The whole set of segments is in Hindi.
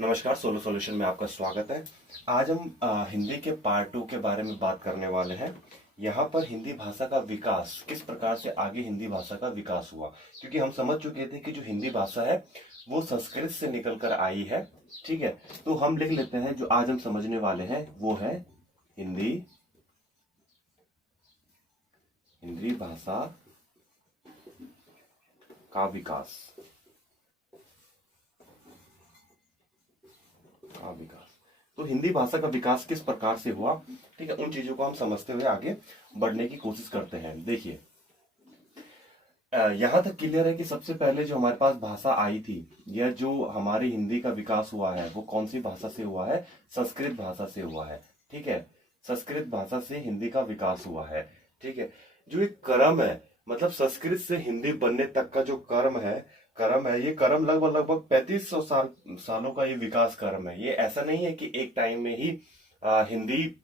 नमस्कार, सोलो सॉल्यूशन में आपका स्वागत है। आज हम हिंदी के पार्ट 2 के बारे में बात करने वाले हैं। यहाँ पर हिंदी भाषा का विकास, किस प्रकार से आगे हिंदी भाषा का विकास हुआ, क्योंकि हम समझ चुके थे कि जो हिंदी भाषा है वो संस्कृत से निकल कर आई है। ठीक है, तो हम लिख लेते हैं। जो आज हम समझने वाले हैं वो है हिंदी भाषा का विकास। तो हिंदी भाषा का विकास किस प्रकार से हुआ, ठीक है, उन चीजों को हम समझते हुए आगे बढ़ने की कोशिश करते हैं। देखिए, यहां तक क्लियर है कि सबसे पहले जो हमारे पास भाषा आई थी, या जो हमारी हिंदी का विकास हुआ है, वो कौन सी भाषा से हुआ है? संस्कृत भाषा से हुआ है। ठीक है, संस्कृत भाषा से हिंदी का विकास हुआ है। ठीक है, जो एक क्रम है, मतलब संस्कृत से हिंदी बनने तक का जो क्रम है, ये क्रम लगभग लगभग 3500 सालों का ये विकास क्रम है। ये ऐसा नहीं है कि एक टाइम में ही हिंदी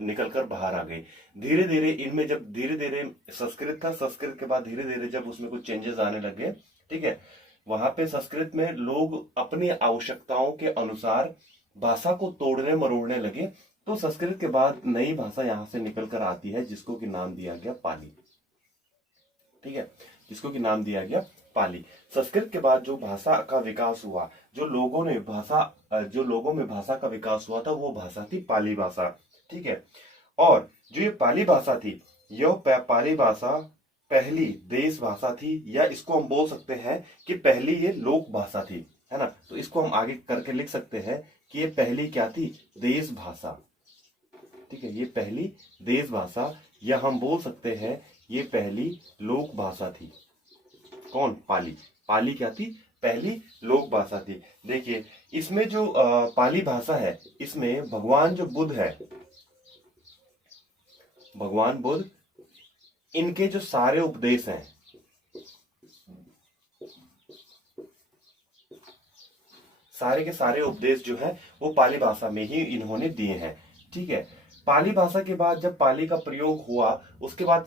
निकल कर बाहर आ गई। धीरे धीरे इनमें, जब धीरे धीरे संस्कृत था, संस्कृत के बाद धीरे धीरे जब उसमें कुछ चेंजेस आने लगे, ठीक है, वहां पे संस्कृत में लोग अपनी आवश्यकताओं के अनुसार भाषा को तोड़ने मरोड़ने लगे। तो संस्कृत के बाद नई भाषा यहां से निकल कर आती है, जिसको कि नाम दिया गया पाली। ठीक है, जिसको कि नाम दिया गया पाली। संस्कृत के बाद जो भाषा का विकास हुआ, जो लोगों में भाषा का विकास हुआ था, वो भाषा थी पाली भाषा। ठीक है, और जो ये पाली भाषा थी, यह पाली भाषा पहली देश भाषा थी, या इसको हम बोल सकते हैं कि पहली ये लोक भाषा थी, है ना। तो इसको हम आगे करके लिख सकते हैं कि ये पहली क्या थी? देश भाषा। ठीक है, ये पहली देश भाषा, या हम बोल सकते हैं ये पहली लोक भाषा थी। कौन? पाली। पाली क्या थी? पहली लोक भाषा थी। देखिए, इसमें जो पाली भाषा है, इसमें भगवान जो बुद्ध है, भगवान बुद्ध, इनके जो सारे उपदेश हैं, सारे के सारे उपदेश जो है वो पाली भाषा में ही इन्होंने दिए हैं। ठीक है, पाली भाषा के बाद जब पाली का प्रयोग हुआ, उसके बाद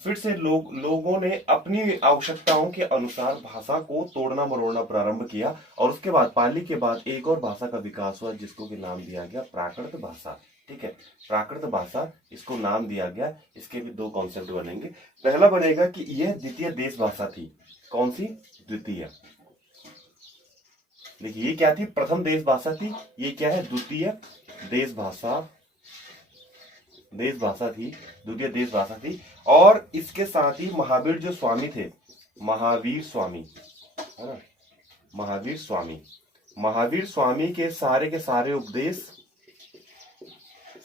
फिर से लोगों ने अपनी आवश्यकताओं के अनुसार भाषा को तोड़ना मरोड़ना प्रारंभ किया, और उसके बाद पाली के बाद एक और भाषा का विकास हुआ, जिसको कि नाम दिया गया प्राकृत भाषा। ठीक है, प्राकृत भाषा, इसको नाम दिया गया। इसके भी दो कॉन्सेप्ट बनेंगे। पहला बनेगा कि यह द्वितीय देश भाषा थी। कौन सी? द्वितीय। देखिए, ये क्या थी? प्रथम देश भाषा थी। ये क्या है? द्वितीय देश भाषा थी, द्वितीय देश भाषा थी। और इसके साथ ही महावीर जो स्वामी थे, महावीर स्वामी, है ना, महावीर स्वामी के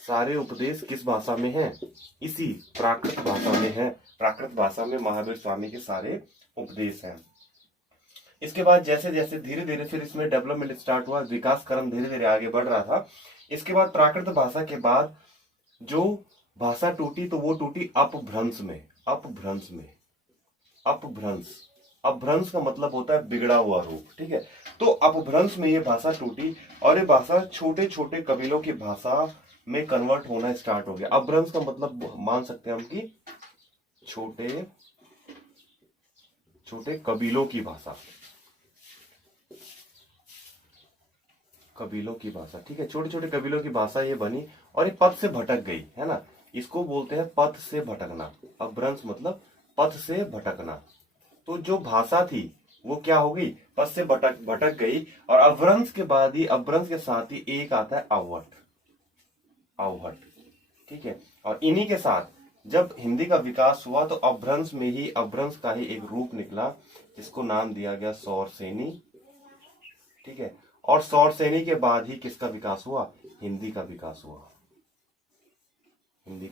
सारे उपदेश किस भाषा में हैं? इसी प्राकृत भाषा में है। प्राकृत भाषा में महावीर स्वामी के सारे उपदेश हैं। इसके बाद जैसे जैसे धीरे धीरे फिर इसमें डेवलपमेंट स्टार्ट हुआ, विकास क्रम धीरे धीरे आगे बढ़ रहा था। इसके बाद प्राकृत भाषा के बाद जो भाषा टूटी, तो वो टूटी अपभ्रंश में। अपभ्रंश का मतलब होता है बिगड़ा हुआ रूप। ठीक है, तो अपभ्रंश में ये भाषा टूटी, और ये भाषा छोटे छोटे कबीलों की भाषा में कन्वर्ट होना स्टार्ट हो गया। अपभ्रंश का मतलब मान सकते हैं हम कि छोटे छोटे कबीलों की भाषा, ठीक है, छोटे छोटे कबीलों की भाषा ये बनी, और ये पथ से भटक गई, है ना। इसको बोलते हैं पथ से भटकना। अपभ्रंश मतलब पथ से भटकना। तो जो भाषा थी वो क्या हो गई? पथ से भटक गई। और अपभ्रंश के बाद ही, अपभ्रंश के साथ ही एक आता है अवहट। ठीक है, और इन्हीं के साथ जब हिंदी का विकास हुआ, तो अपभ्रंश का ही एक रूप निकला, जिसको नाम दिया गया सौरसेनी। ठीक है, और सौरसेनी के बाद ही किसका विकास हुआ? हिंदी का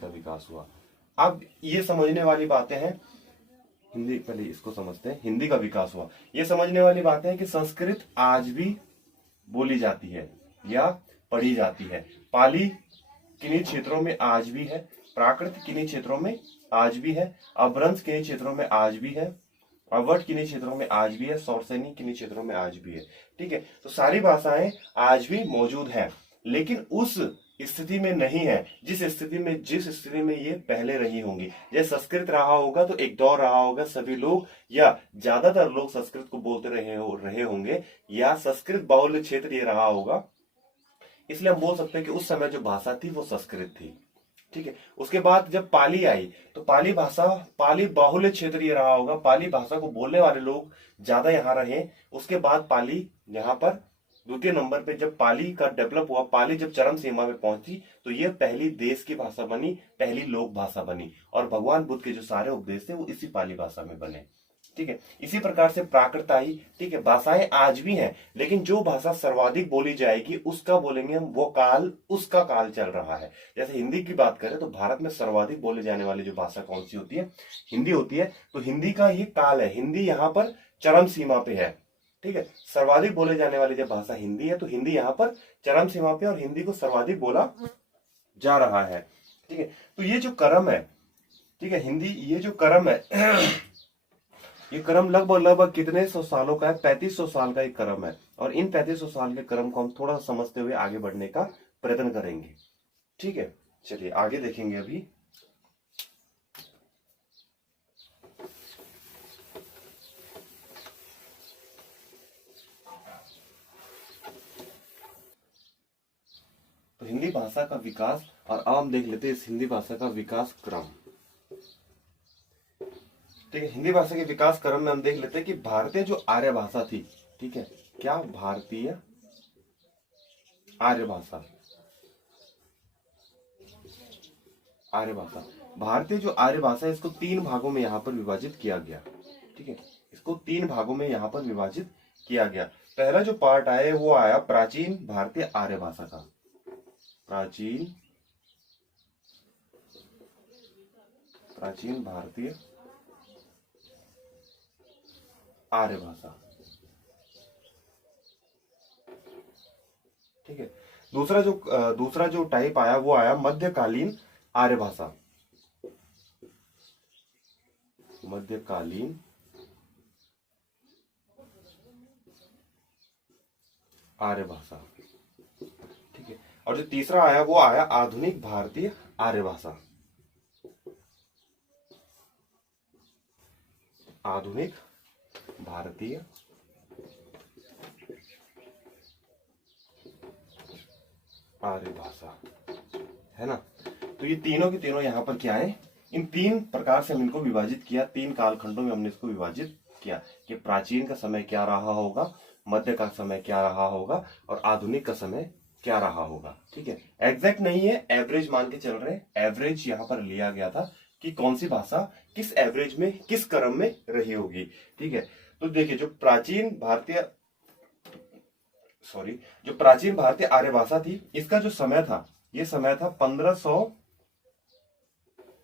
विकास हुआ। अब ये समझने वाली बातें हैं, पहले इसको समझते हैं। हिंदी का विकास हुआ, ये समझने वाली बातें हैं कि संस्कृत आज भी बोली जाती है या पढ़ी जाती है। पाली किन्हीं क्षेत्रों में आज भी है, प्राकृत किन्हीं क्षेत्रों में आज भी है, अपभ्रंश किन्हीं क्षेत्रों में आज भी है, अवध किन्हीं क्षेत्रों में आज भी है, सौरसेनी किन्हीं क्षेत्रों में आज भी है। ठीक है, तो सारी भाषाएं आज भी मौजूद हैं, लेकिन उस स्थिति में नहीं है, जिस स्थिति में ये पहले रही होंगी। जैसे संस्कृत रहा होगा तो एक दौर रहा होगा, सभी लोग या ज्यादातर लोग संस्कृत को बोलते रहे होंगे, या संस्कृत बाहुल्य क्षेत्र ये रहा होगा, इसलिए हम बोल सकते हैं कि उस समय जो भाषा थी वो संस्कृत थी। ठीक है। उसके बाद जब पाली आई तो पाली बाहुल्य क्षेत्र ये रहा होगा, पाली भाषा को बोलने वाले लोग ज्यादा यहाँ रहे। उसके बाद पाली यहाँ पर द्वितीय नंबर पे जब पाली का डेवलप हुआ, पाली जब चरम सीमा में पहुंची तो ये पहली देश की भाषा बनी, पहली लोक भाषा बनी, और भगवान बुद्ध के जो सारे उपदेश थे वो इसी पाली भाषा में बने। ठीक है। इसी प्रकार से प्राकृत आई। ठीक है। भाषाएं आज भी हैं, लेकिन जो भाषा सर्वाधिक बोली जाएगी उसका बोलेंगे हम वो काल, उसका काल चल रहा है। जैसे हिंदी की बात करें तो भारत में सर्वाधिक बोले जाने वाली जो भाषा कौन सी होती है? हिंदी होती है। तो हिंदी का ये काल है, हिंदी यहाँ पर चरम सीमा पे है। ठीक है। सर्वाधिक बोले जाने वाली जब भाषा हिंदी है तो हिंदी यहाँ पर चरम सीमा पे, और हिंदी को सर्वाधिक बोला जा रहा है। ठीक है। तो ये जो क्रम है, ठीक है, हिंदी ये जो क्रम है ये क्रम लगभग कितने सौ सालों का है? 3500 साल का एक क्रम है, और इन 3500 साल के क्रम को हम थोड़ा समझते हुए आगे बढ़ने का प्रयत्न करेंगे। ठीक है। चलिए आगे देखेंगे अभी। तो हिंदी भाषा का विकास, और अब हम देख लेते हैं इस हिंदी भाषा का विकास क्रम। ठीक है। हिंदी भाषा के विकास क्रम में हम देख लेते हैं कि भारतीय जो आर्य भाषा थी, ठीक है, क्या भारतीय आर्य भाषा, भारतीय जो आर्य भाषा है इसको 3 भागों में यहाँ पर विभाजित किया गया। ठीक है। इसको 3 भागों में यहाँ पर विभाजित किया गया। पहला जो पार्ट आया वो आया प्राचीन भारतीय आर्य भाषा का, प्राचीन भारतीय आर्य भाषा। ठीक है। दूसरा जो टाइप आया वो आया मध्यकालीन आर्य भाषा, मध्यकालीन आर्य भाषा। ठीक है। और जो तीसरा आया वो आया आधुनिक भारतीय आर्य भाषा, आधुनिक भारतीय आर्य भाषा, है ना। तो ये तीनों के तीनों यहाँ पर क्या है? इन 3 प्रकार से हम इनको विभाजित किया, 3 कालखंडों में हमने इसको विभाजित किया कि प्राचीन का समय क्या रहा होगा, मध्य का समय क्या रहा होगा, और आधुनिक का समय क्या रहा होगा। ठीक है। एग्जैक्ट नहीं है, एवरेज मान के चल रहे हैं। एवरेज यहाँ पर लिया गया था कि कौन सी भाषा किस एवरेज में, किस क्रम में रही होगी। ठीक है। तो देखिए जो प्राचीन भारतीय आर्य भाषा थी, इसका जो समय था, ये समय था 1500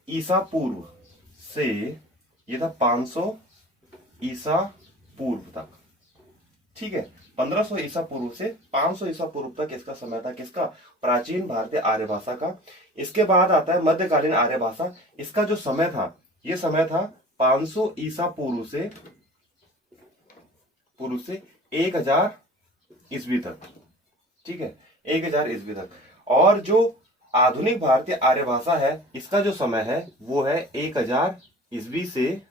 ईसा पूर्व से, ये था 500 ईसा पूर्व तक। ठीक है। 1500 ईसा पूर्व से 500 ईसा पूर्व तक इसका समय था, किसका? प्राचीन भारतीय आर्य भाषा का। इसके बाद आता है मध्यकालीन आर्य भाषा। इसका जो समय था, ये समय था 500 ईसा पूर्व से 1000 ईस्वी तक। ठीक है। 1000 ईस्वी तक। और जो आधुनिक भारतीय आर्य भाषा है, इसका जो समय है वो है 1000 ईस्वी से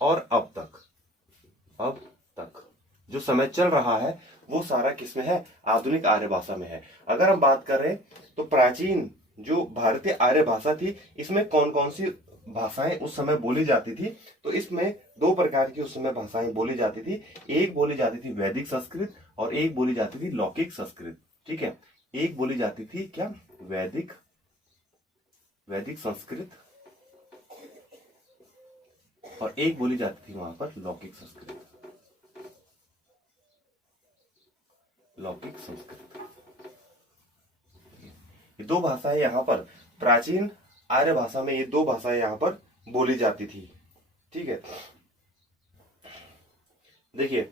और अब तक जो समय चल रहा है वो सारा किसमें है? आधुनिक आर्य भाषा में है। अगर हम बात करें तो प्राचीन जो भारतीय आर्य भाषा थी, इसमें कौन कौन सी भाषाएं उस समय बोली जाती थी? तो इसमें 2 प्रकार की उस समय भाषाएं बोली जाती थी। एक बोली जाती थी वैदिक संस्कृत, और एक बोली जाती थी लौकिक संस्कृत। ठीक है। एक बोली जाती थी क्या? वैदिक संस्कृत, और एक बोली जाती थी वहां पर लौकिक संस्कृत। ये 2 भाषाएं यहाँ पर प्राचीन आर्य भाषा में, ये 2 भाषाएं यहाँ पर बोली जाती थी। ठीक है। देखिए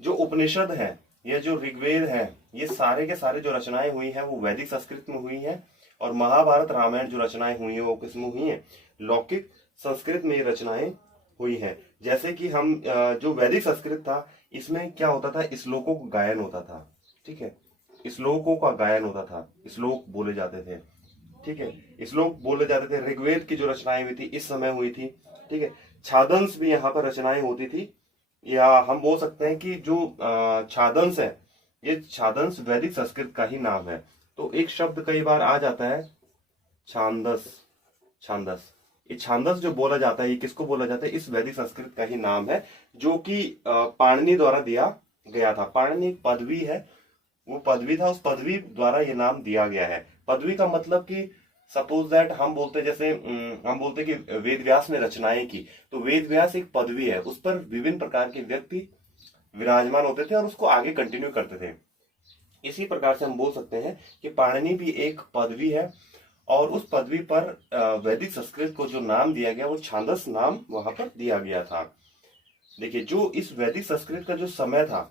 जो उपनिषद है, ये जो ऋग्वेद है, ये सारे के सारे जो रचनाएं हुई हैं वो वैदिक संस्कृत में हुई हैं, और महाभारत रामायण जो रचनाएं हुई हैं वो किसमें हुई हैं? लौकिक संस्कृत में ये रचनाएं हुई हैं। जैसे कि हम जो वैदिक संस्कृत था, इसमें क्या होता था? श्लोकों को गायन होता था। ठीक है। श्लोकों का गायन होता था, श्लोक बोले जाते थे। ठीक है, श्लोक बोले जाते थे। ऋग्वेद की जो रचनाएं हुई थी इस समय हुई थी। ठीक है, छादंस भी यहाँ पर रचनाएं होती थी, या हम बोल सकते हैं कि जो छादंस है, ये छादंस वैदिक संस्कृत का ही नाम है। तो एक शब्द कई बार आ जाता है छांदस, छांदस। ये छांदस जो बोला जाता है ये किसको बोला जाता है, इस वैदिक संस्कृत का ही नाम है, जो कि पाणिनि द्वारा दिया गया था। पाणिनि एक पदवी है, वो पदवी था, उस पदवी द्वारा ये नाम दिया गया है। पदवी का मतलब कि सपोज दैट हम बोलते, जैसे हम बोलते कि वेद व्यास ने रचनाएं की, तो वेद व्यास एक पदवी है, उस पर विभिन्न प्रकार के व्यक्ति विराजमान होते थे और उसको आगे कंटिन्यू करते थे। इसी प्रकार से हम बोल सकते हैं कि पाणिनि भी एक पदवी है, और उस पदवी पर वैदिक संस्कृत को जो नाम दिया गया वो छांदस नाम वहां पर दिया गया था। देखिए, जो इस वैदिक संस्कृत का जो समय था,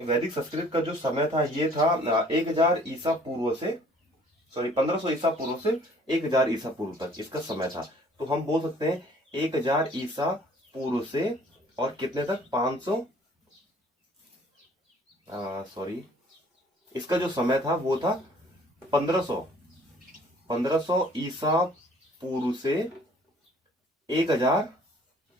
वैदिक संस्कृत का जो समय था ये था 1000 ईसा पूर्व से, सॉरी 1500 ईसा पूर्व से 1000 ईसा पूर्व तक इसका समय था। तो हम बोल सकते हैं 1000 ईसा पूर्व से और कितने तक, 500, सॉरी इसका जो समय था वो था 1500 ईसा पूर्व से 1000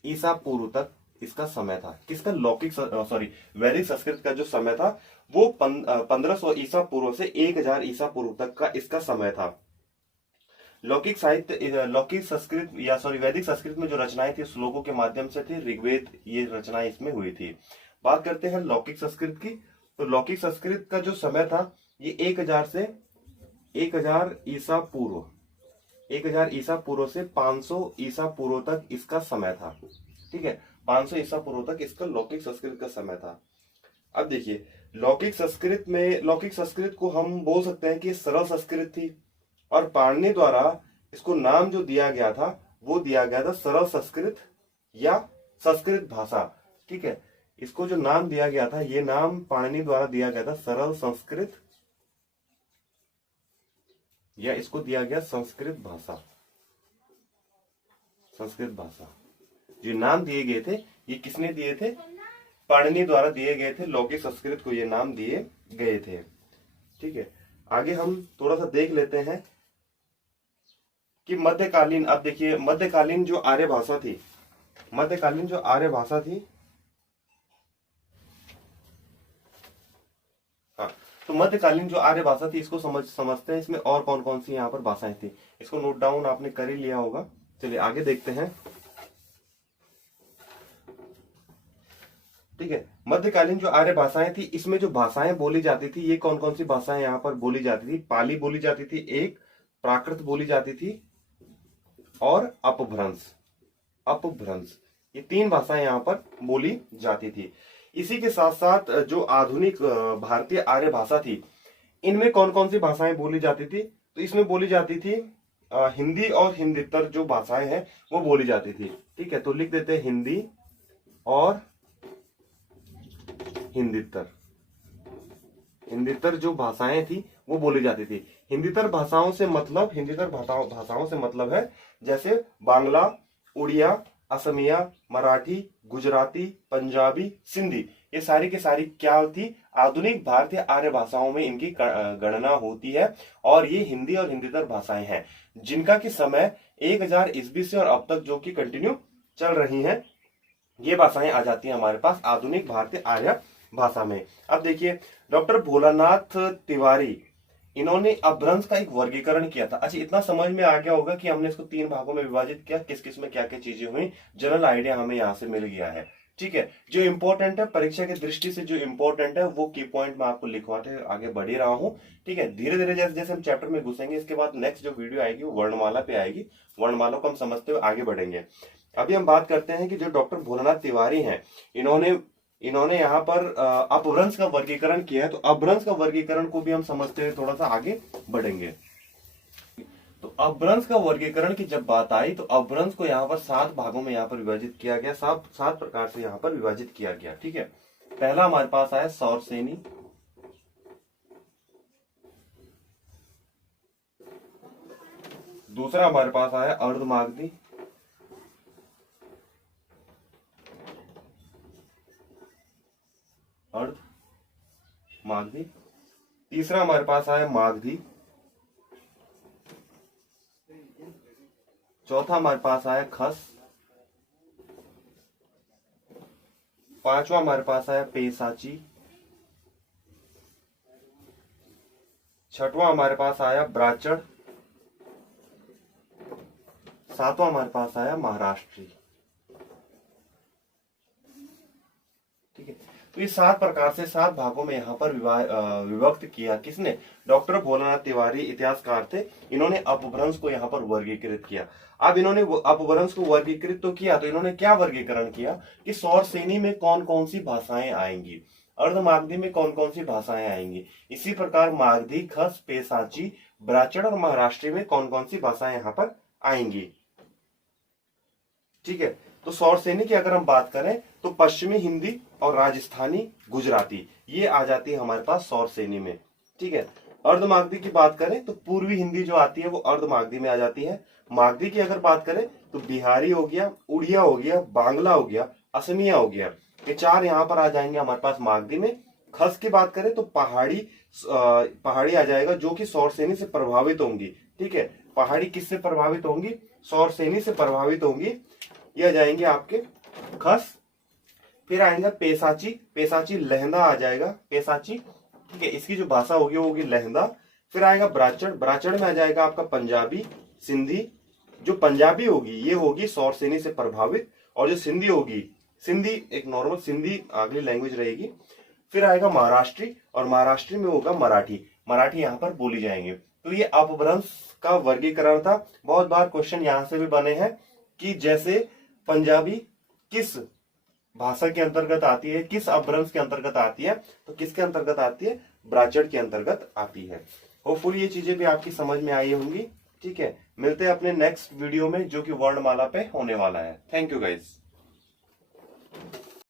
ईसा पूर्व तक इसका समय था। किसका, लौकिक सॉरी वैदिक संस्कृत का जो समय था वो 1500 ईसा पूर्व से 1000 ईसा पूर्व तक का इसका समय था। लौकिक साहित्य, लौकिक संस्कृत या सॉरी वैदिक संस्कृत में जो रचनाएं थी श्लोकों के माध्यम से थी, ऋग्वेद ये रचनाएं इसमें हुई थी। बात करते हैं लौकिक संस्कृत की, तो लौकिक संस्कृत का जो समय था ये 1000 से 1000 ईसा पूर्व, 1000 ईसा पूर्व से 500 ईसा पूर्व तक इसका समय था। ठीक है, 500 ईसा पूर्व तक इसका लौकिक संस्कृत का समय था। अब देखिए, लौकिक संस्कृत में, लौकिक संस्कृत को हम बोल सकते हैं कि सरल संस्कृत थी, और पाणिनि द्वारा इसको नाम जो दिया गया था वो दिया गया था सरल संस्कृत या संस्कृत भाषा। ठीक है, इसको जो नाम दिया गया था ये नाम पाणिनि द्वारा दिया गया था सरल संस्कृत, या इसको दिया गया संस्कृत भाषा, संस्कृत भाषा। जो नाम दिए गए थे ये किसने दिए थे, पाणिनि द्वारा दिए गए थे, लौकिक संस्कृत को ये नाम दिए गए थे। ठीक है, आगे हम थोड़ा सा देख लेते हैं कि मध्यकालीन, अब देखिए मध्यकालीन जो आर्य भाषा थी, मध्यकालीन जो आर्य भाषा थी, हाँ, तो मध्यकालीन जो आर्य भाषा थी इसको समझते हैं, इसमें और कौन कौन सी यहाँ पर भाषाएं थी, इसको नोट डाउन आपने कर ही लिया होगा। चलिए आगे देखते हैं। ठीक है, मध्यकालीन जो आर्य भाषाएं थी इसमें जो भाषाएं बोली जाती थी ये कौन कौन सी भाषाएं यहाँ पर बोली जाती थी, पाली बोली जाती थी, एक प्राकृत बोली जाती थी, और अपभ्रंश, अपभ्रंश, ये 3 भाषाएं यहाँ पर बोली जाती थी। इसी के साथ साथ जो आधुनिक भारतीय आर्य भाषा थी इनमें कौन कौन सी भाषाएं बोली जाती थी, तो इसमें बोली जाती थी हिंदी और हिंदीतर जो भाषाएं हैं वो बोली जाती थी। ठीक है, तो लिख देते हैं हिंदी और हिंदीतर, हिंदीतर जो भाषाएं थी वो बोली जाती थी। हिंदीतर भाषाओं से मतलब, हिंदीतर भाषाओं से मतलब है जैसे बांग्ला, उड़िया, असमिया, मराठी, गुजराती, पंजाबी, सिंधी, ये सारी की सारी क्या थी, आधुनिक भारतीय आर्य भाषाओं में इनकी गणना होती है। और ये हिंदी और हिंदीतर भाषाएं हैं जिनका कि समय 1000 ईस्वी से और अब तक जो कि कंटिन्यू चल रही हैं, ये भाषाएं आ जाती हैं हमारे पास आधुनिक भारतीय आर्य भाषा में। अब देखिए, डॉक्टर भोलानाथ तिवारी, इन्होंने अपभ्रंश का एक वर्गीकरण किया था। अच्छा, इतना समझ में आ गया होगा कि हमने इसको 3 भागों में विभाजित किया, किस किस में क्या क्या चीजें हुई, जनरल आइडिया हमें यहाँ से मिल गया है। ठीक है, जो इंपॉर्टेंट है परीक्षा की दृष्टि से, जो इंपॉर्टेंट है वो की पॉइंट मैं आपको लिखवाते आगे बढ़ ही रहा हूँ। ठीक है, धीरे धीरे जैसे जैसे हम चैप्टर में घुसेंगे इसके बाद नेक्स्ट जो वीडियो आएगी वो वर्णमाला पे आएगी, वर्णमाला को हम समझते हुए आगे बढ़ेंगे। अभी हम बात करते हैं कि जो डॉक्टर भोलानाथ तिवारी हैं, इन्होंने यहाँ पर अपभ्रंश का वर्गीकरण किया है, तो अपभ्रंश का वर्गीकरण को भी हम समझते हुए थोड़ा सा आगे बढ़ेंगे। तो अपभ्रंश का वर्गीकरण की जब बात आई तो अपभ्रंश को यहाँ पर 7 भागों में यहाँ पर विभाजित किया गया, 7 प्रकार से यहाँ पर विभाजित किया गया। ठीक है, पहला हमारे पास आया सौरसेनी, दूसरा हमारे पास आया अर्धमागधी, अर्धमागधी, तीसरा हमारे पास आया मागधी। चौथा हमारे पास आया खस। पांचवा हमारे पास आया पेसाची। छठवां हमारे पास आया ब्राचड़। सातवां हमारे पास आया महाराष्ट्री। ठीक है, तो ये 7 प्रकार से 7 भागों में यहाँ पर विभक्त किया किसने? डॉक्टर भोलानाथ तिवारी इतिहासकार थे। इन्होंने अपभ्रंश को यहाँ पर वर्गीकृत किया। अब इन्होंने अपभ्रंश को वर्गीकृत तो किया, तो इन्होंने क्या वर्गीकरण किया कि सौर श्रेणी में कौन कौन सी भाषाएं आएंगी, अर्धमागधी में कौन कौन सी भाषाएं आएंगी। इसी प्रकार मागधी, खस, पेसाची, ब्राचड़ और महाराष्ट्री में कौन कौन सी भाषाएं यहाँ पर आएंगी। ठीक है, तो सौर श्रेणी की अगर हम बात करें तो पश्चिमी हिंदी और राजस्थानी गुजराती ये आ जाती है हमारे पास सौर श्रेणी में। ठीक है, अर्धमागधी की बात करें तो पूर्वी हिंदी जो आती है वो अर्धमागधी में आ जाती है। मागधी की अगर बात करें तो बिहारी हो गया, उड़िया हो गया, बांग्ला हो गया, असमिया हो गया, ये 4 यहाँ पर आ जाएंगे हमारे पास मागधी में। खस की बात करें तो पहाड़ी आ जाएगा जो कि सौर श्रेणी से प्रभावित होंगी। ठीक है, पहाड़ी किससे प्रभावित होंगी? सौर श्रेणी से प्रभावित होंगी। ये आ जाएंगे आपके खस। फिर आएगा पेसाची, पेसाची लहंदा आ जाएगा, पेसाची। ठीक है, इसकी जो भाषा होगी वो होगी लहंदा। फिर आएगा ब्राचड़, ब्राचड़ में आ जाएगा आपका पंजाबी, सिंधी। जो पंजाबी होगी ये होगी सौर श्रेणी से प्रभावित, और जो सिंधी होगी, सिंधी एक नॉर्मल सिंधी अगली लैंग्वेज रहेगी। फिर आएगा महाराष्ट्री, और महाराष्ट्री में होगा मराठी, मराठी यहाँ पर बोली जाएंगे। तो ये अपभ्रंश का वर्गीकरण था। बहुत बार क्वेश्चन यहां से भी बने हैं कि जैसे पंजाबी किस भाषा के अंतर्गत आती है, किस अपभ्रंश के अंतर्गत आती है, तो किसके अंतर्गत आती है? ब्राचड़ के अंतर्गत आती है। होपफुली ये चीजें भी आपकी समझ में आई होंगी। ठीक है, मिलते हैं अपने नेक्स्ट वीडियो में जो कि वर्णमाला पे होने वाला है। Thank you guys.